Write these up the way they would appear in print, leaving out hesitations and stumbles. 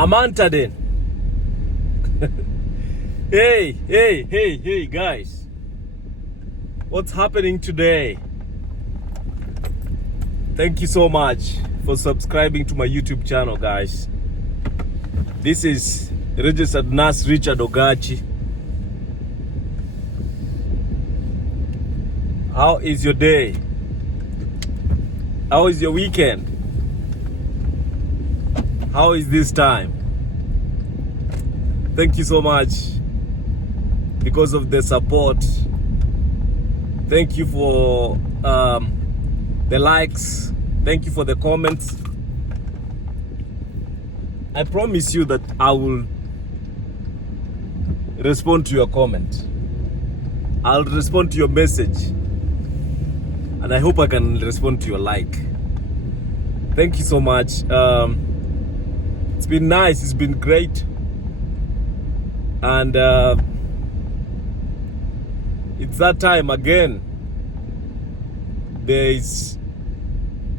Amantaden. Hey, guys. What's happening today? Thank you so much for subscribing to my YouTube channel, guys. This is registered nurse Richard Ogachi. How is your day? How is your weekend? How is this time? Thank you so much because of the support. Thank you for the likes. Thank you for the comments. I promise you that I will respond to your comment. I'll respond to your message. And I hope I can respond to your like. Thank you so much. It's been nice. It's been great. And it's that time again. There is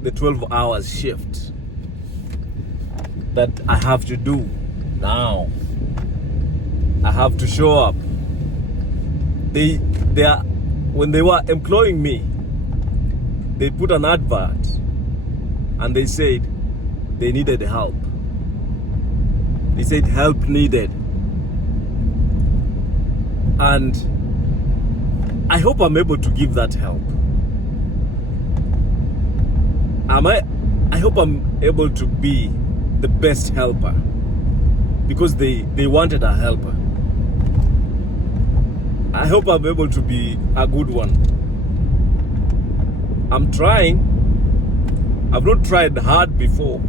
the 12 hours shift that I have to do now. I have to show up. When they were employing me, they put an advert and they said they needed help. They said help needed. And I hope I'm able to give that help. I hope I'm able to be the best helper because they wanted a helper. I hope I'm able to be a good one. I'm trying. I've not tried hard before,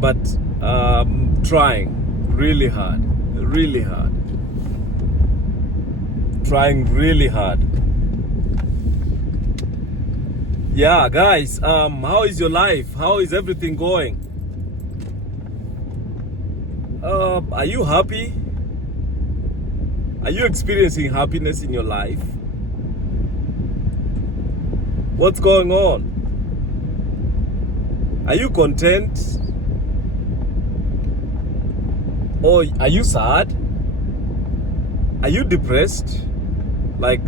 but I'm trying really hard. Trying really hard. Yeah, guys, how is your life? How is everything going? Are you happy? Are you experiencing happiness in your life? What's going on? Are you content? Or are you sad? Are you depressed? Like,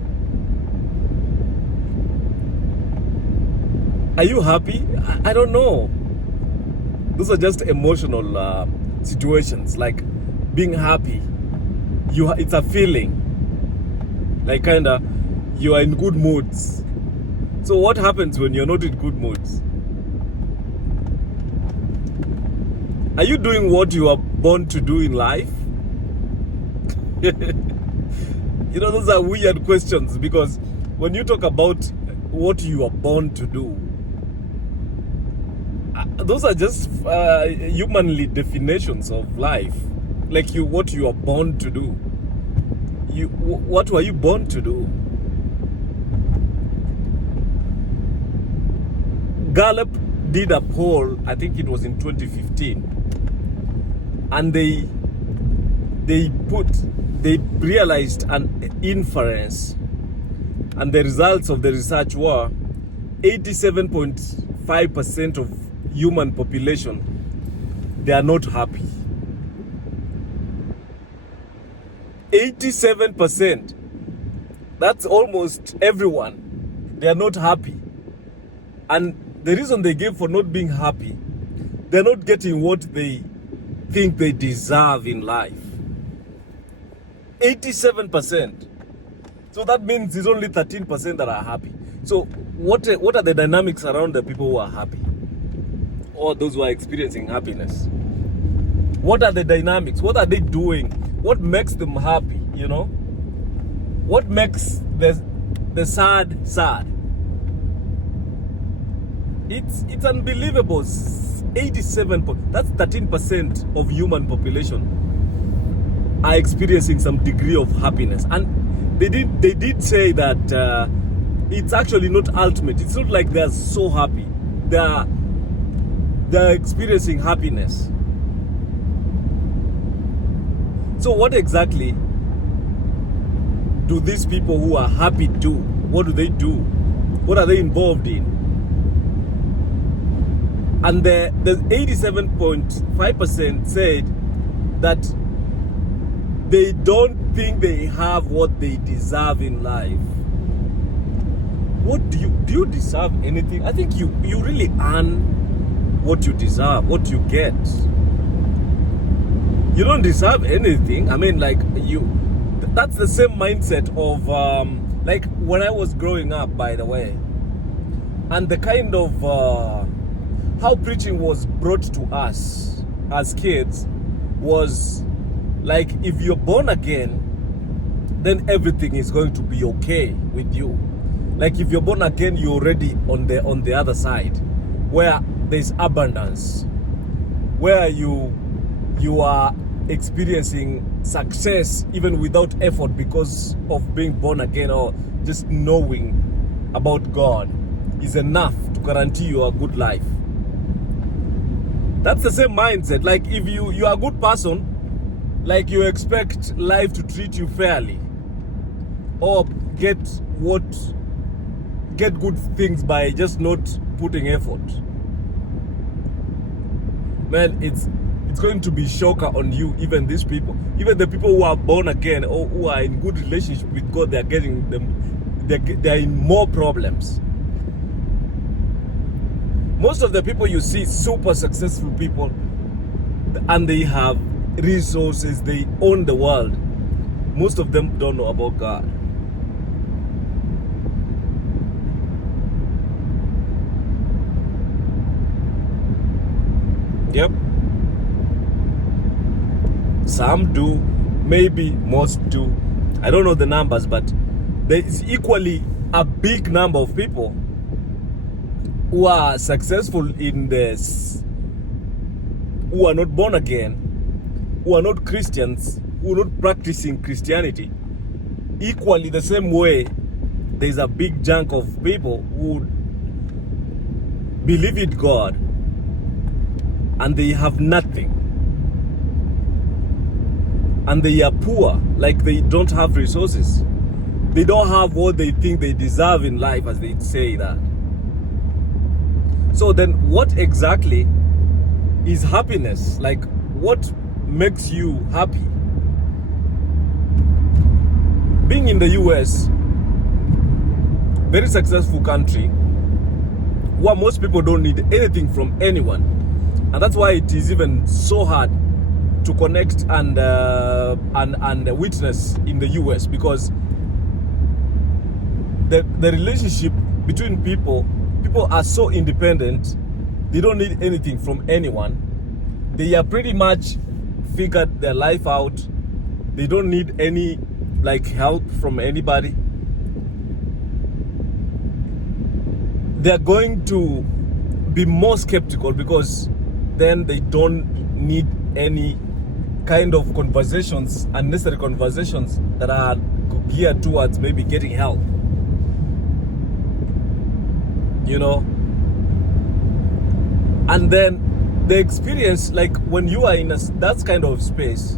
are you happy? I don't know. Those are just emotional situations. Like being happy, it's a feeling. Like kinda, you are in good moods. So what happens when you're not in good moods? Are you doing what you are born to do in life? You know, those are weird questions because when you talk about what you are born to do, those are just humanly definitions of life. Like what you are born to do. What were you born to do? Gallup did a poll, I think it was in 2015, and they realized an inference, and the results of the research were 87.5% of human population, they are not happy. 87%. That's almost everyone. They are not happy. And the reason they gave for not being happy, they're not getting what they think they deserve in life. 87%. So that means it's only 13% that are happy. So what are the dynamics around the people who are happy? Or those who are experiencing happiness? What are the dynamics? What are they doing? What makes them happy, you know? What makes the sad? It's unbelievable. 87%, that's 13% of human population are experiencing some degree of happiness. And they did say that it's actually not ultimate. It's not like they're so happy. They're experiencing happiness. So what exactly do these people who are happy do? What do they do? What are they involved in? And the 87.5% said that they don't think they have what they deserve in life. What do you deserve anything? I think you really earn what you deserve, what you get. You don't deserve anything. I mean, like, that's the same mindset of like when I was growing up, by the way, and the kind of how preaching was brought to us as kids was like, if you're born again, then everything is going to be okay with you. Like, if you're born again, you're already on the other side, where there's abundance, where you are experiencing success even without effort because of being born again, or just knowing about God is enough to guarantee you a good life. That's the same mindset. Like, if you are a good person, like, you expect life to treat you fairly, or get good things by just not putting effort. Man, it's going to be shocker on you. Even these people, even the people who are born again or who are in good relationship with God, they're in more problems. Most of the people you see, super successful people, and they have resources, they own the world, most of them don't know about God. Yep. Some do, maybe most do. I don't know the numbers, but there is equally a big number of people who are successful in this, who are not born again, who are not Christians, who are not practicing Christianity. Equally the same way, there's a big chunk of people who believe in God and they have nothing. And they are poor, like they don't have resources. They don't have what they think they deserve in life, as they say that. So then what exactly is happiness? Like, what makes you happy? Being in the US, very successful country, where most people don't need anything from anyone. And that's why it is even so hard to connect and witness in the US, because the relationship between people are so independent. They don't need anything from anyone. They are pretty much figured their life out. They don't need any like help from anybody. They're going to be more skeptical because then they don't need any kind of conversations, unnecessary conversations that are geared towards maybe getting help. You know? And then the experience, like when you are in that kind of space,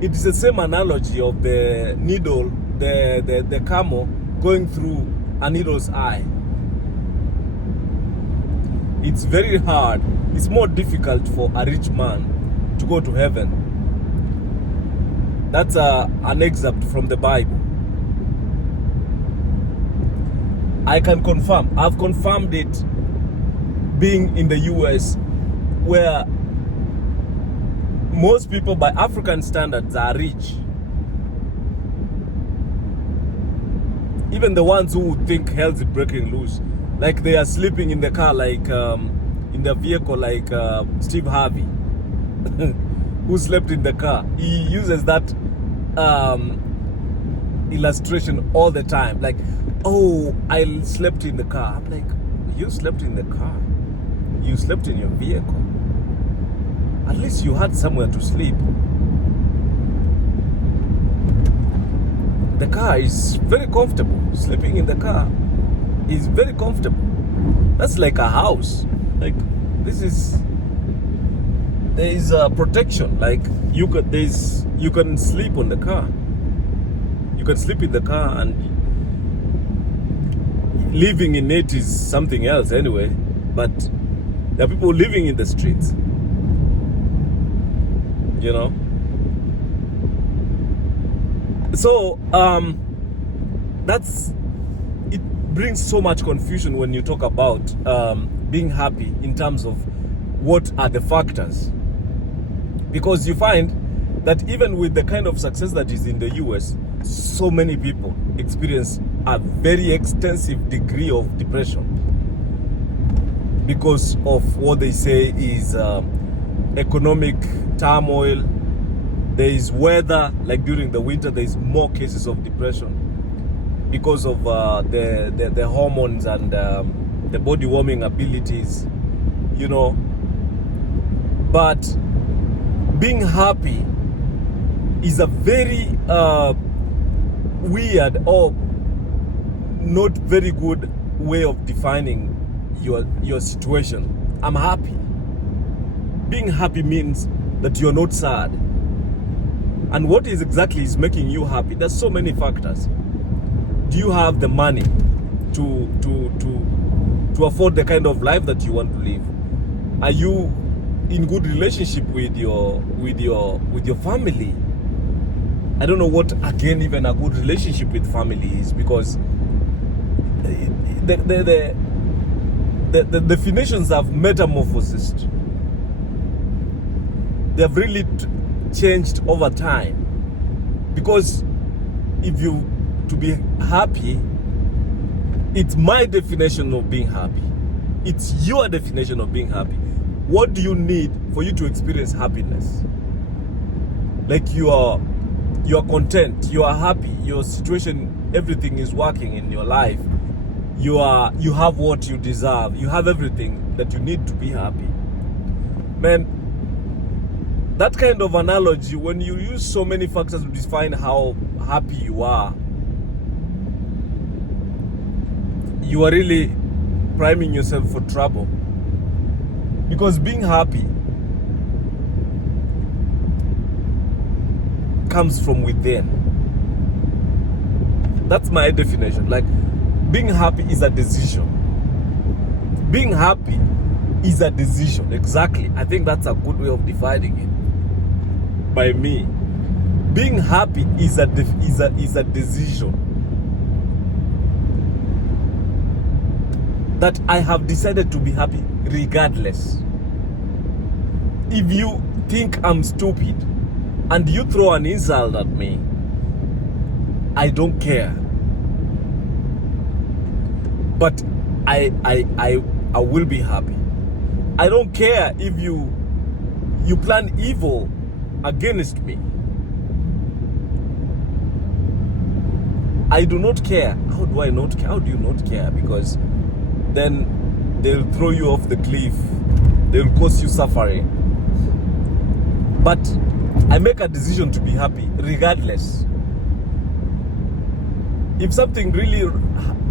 it is the same analogy of the needle, the camel going through a needle's eye. It's very hard. It's more difficult for a rich man to go to heaven. That's an excerpt from the Bible. I can confirm. I've confirmed it being in the US, where most people by African standards are rich. Even the ones who think hell is breaking loose, like they are sleeping in the car, like in the vehicle, like Steve Harvey, who slept in the car. He uses that illustration all the time, like, oh, I slept in the car. I'm like, you slept in the car? You slept in your vehicle? At least you had somewhere to sleep. The car is very comfortable. Sleeping in the car is very comfortable. That's like a house. Like, this is, there is a protection. Like, you can sleep on the car. You can sleep in the car, and living in it is something else anyway. But There are people living in the streets. You know? So, it brings so much confusion when you talk about being happy in terms of what are the factors. Because you find that even with the kind of success that is in the US, so many people experience a very extensive degree of depression because of what they say is economic turmoil. There is weather, like during the winter, there is more cases of depression because of the hormones and the body warming abilities, you know. But being happy is a very weird or not very good way of defining your situation. I'm happy. Being happy means that you're not sad. And what is exactly is making you happy? There's so many factors. Do you have the money to afford the kind of life that you want to live? Are you in good relationship with your family? I don't know what again even a good relationship with family is, because the definitions have metamorphosed. They have really changed over time. Because if you to be happy, it's my definition of being happy. It's your definition of being happy. What do you need for you to experience happiness? Like you are content, you are happy, your situation, everything is working in your life. You have what you deserve. You have everything that you need to be happy. Man, that kind of analogy, when you use so many factors to define how happy you are really priming yourself for trouble. Because being happy comes from within. That's my definition. Like, being happy is a decision. Being happy is a decision. Exactly. I think that's a good way of defining it. By me, being happy is a decision that I have decided to be happy regardless. If you think I'm stupid and you throw an insult at me, I don't care. But I will be happy. I don't care if you plan evil against me. I do not care. How do I not care? How do you not care? Because then they'll throw you off the cliff. They'll cause you suffering. But I make a decision to be happy regardless. If something really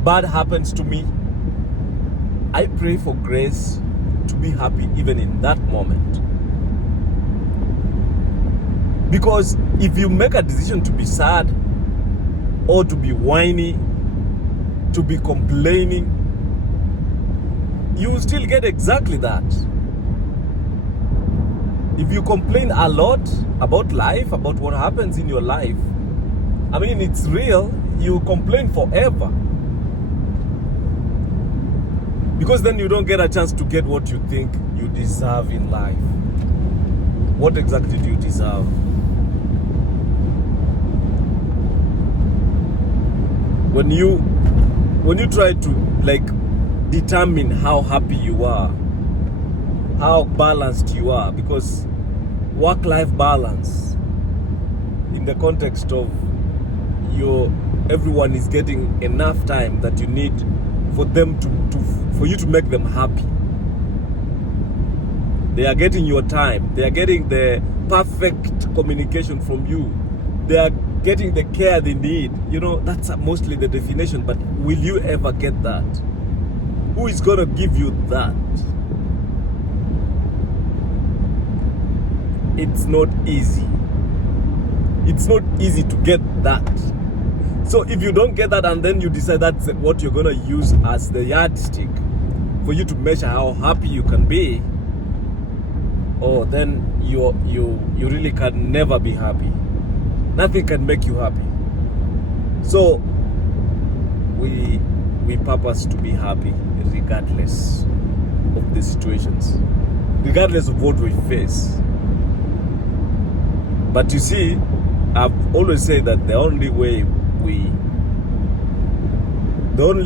bad happens to me, I pray for grace to be happy even in that moment. Because if you make a decision to be sad or to be whiny, to be complaining, you will still get exactly that. If you complain a lot about life, about what happens in your life, I mean, it's real, you complain forever. Because then you don't get a chance to get what you think you deserve in life. What exactly do you deserve? When you try to like determine how happy you are, how balanced you are, because work-life balance in the context of everyone is getting enough time that you need for them for you to make them happy. They are getting your time. They are getting the perfect communication from you. They are getting the care they need. You know, that's mostly the definition. But will you ever get that? Who is going to give you that? It's not easy. It's not easy to get that. So if you don't get that and then you decide that's what you're going to use as the yardstick for you to measure how happy you can be, oh, then you really can never be happy. Nothing can make you happy. So we purpose to be happy regardless of the situations, regardless of what we face. But you see, I've always said that the only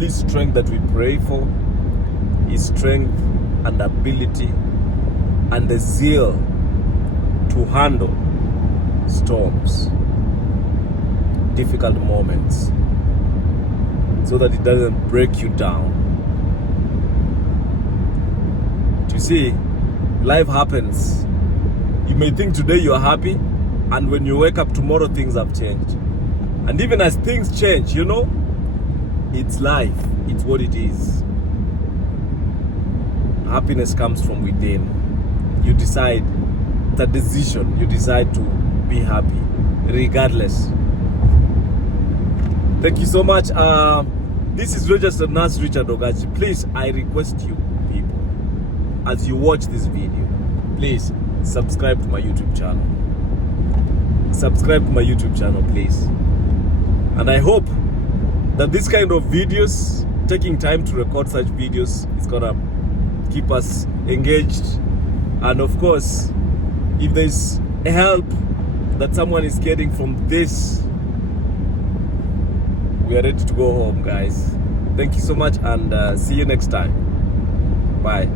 strength that we pray for is strength and ability and the zeal to handle storms, difficult moments, so that it doesn't break you down. You see, life happens. You may think today you are happy, and when you wake up tomorrow, things have changed. And even as things change, you know, it's life. It's what it is. Happiness comes from within. You decide, it's a decision. You decide to be happy, regardless. Thank you so much. This is Registered Nurse Richard Ogachi. Please, I request you, people, as you watch this video, please subscribe to my YouTube channel. Subscribe to my YouTube channel, please. And I hope that this kind of videos, taking time to record such videos, is gonna keep us engaged. And of course, if there's help that someone is getting from this, we are ready to go home, guys. Thank you so much, and see you next time. Bye.